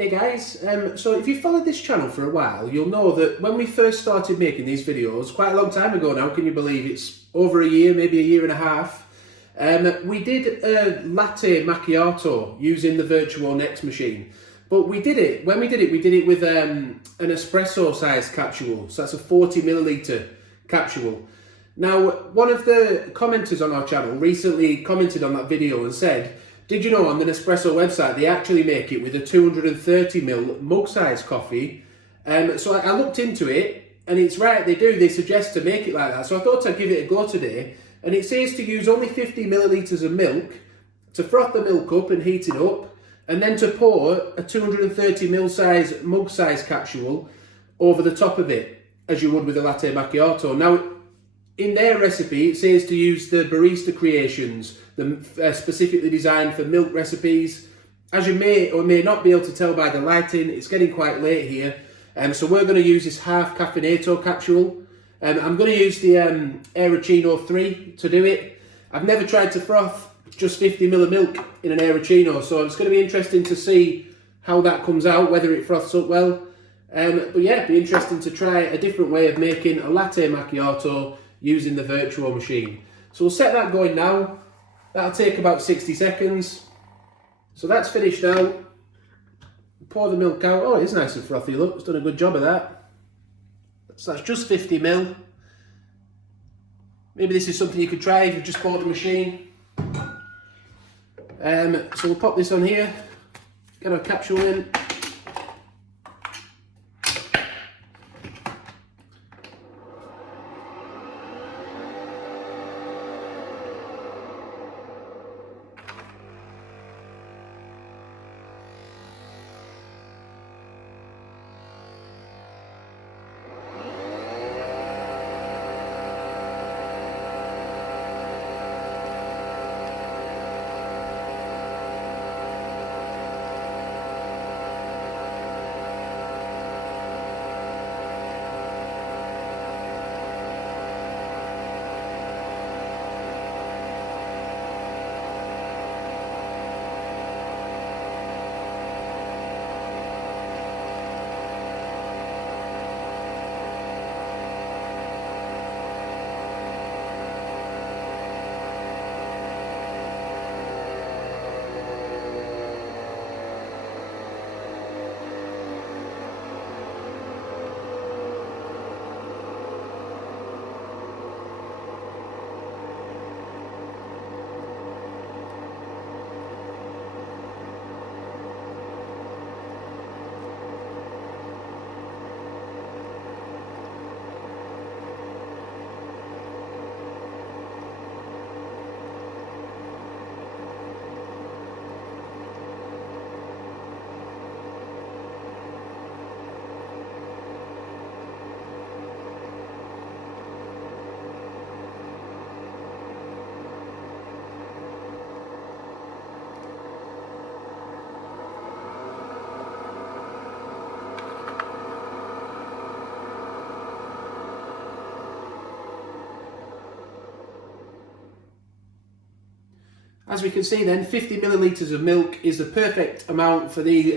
Hey guys, so if you've followed this channel for a while, you'll know that when we first started making these videos, quite a long time ago now, can you believe it's over a year, maybe a year and a half, we did a latte macchiato using the Vertuo Next machine. But when we did it with an espresso size capsule, so that's a 40 milliliter capsule. Now, one of the commenters on our channel recently commented on that video and said, did you know on the Nespresso website they actually make it with a 230ml mug size coffee? So I looked into it, and it's right, they suggest to make it like that. So I thought I'd give it a go today, and it says to use only 50 millilitres of milk, to froth the milk up and heat it up, and then to pour a 230ml mug size capsule over the top of it, as you would with a latte macchiato. Now, in their recipe, it says to use the Barista Creations, specifically designed for milk recipes. As you may or may not be able to tell by the lighting, it's getting quite late here. So we're going to use this half caffeinato capsule. I'm going to use the Aeroccino 3 to do it. I've never tried to froth just 50ml of milk in an Aeroccino, so it's going to be interesting to see how that comes out, whether it froths up well. But yeah, it'd be interesting to try a different way of making a latte macchiato using the Vertuo machine. So we'll set that going now. That'll take about 60 seconds. So that's finished now. Pour the milk out. Oh, it is nice and frothy, look. It's done a good job of that. So that's just 50ml. Maybe this is something you could try if you've just bought the machine. So we'll pop this on here. Get our capsule in. As we can see then, 50 millilitres of milk is the perfect amount for the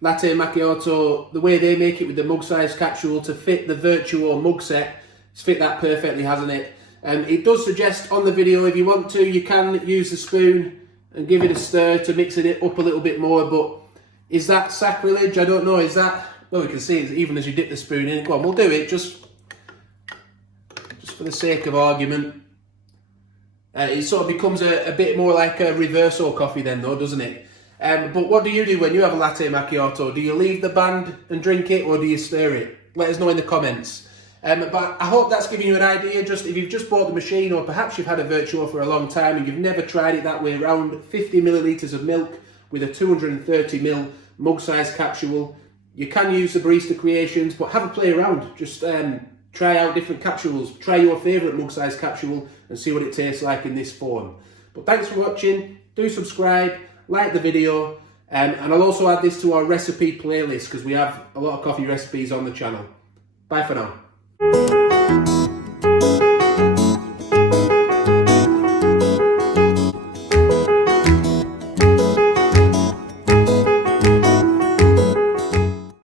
latte macchiato. The way they make it with the mug size capsule to fit the Vertuo mug set, it's fit that perfectly, hasn't it? It does suggest on the video, if you want to, you can use the spoon and give it a stir to mix it up a little bit more, but is that sacrilege? I don't know, is that? Well, we can see it even as you dip the spoon in. Go on, we'll do it just for the sake of argument. It sort of becomes a bit more like a reverso coffee then though, doesn't it? But what do you do when you have a latte macchiato? Do you leave the band and drink it, or do you stir it? Let us know in the comments. But I hope that's giving you an idea, just if you've just bought the machine, or perhaps you've had a Vertuo for a long time and you've never tried it that way around, 50 millilitres of milk with a 230ml mug size capsule. You can use the Barista Creations, but have a play around. Just try out different capsules. Try your favourite mug size capsule and see what it tastes like in this form. But thanks for watching. Do subscribe, like the video, and I'll also add this to our recipe playlist because we have a lot of coffee recipes on the channel. Bye for now.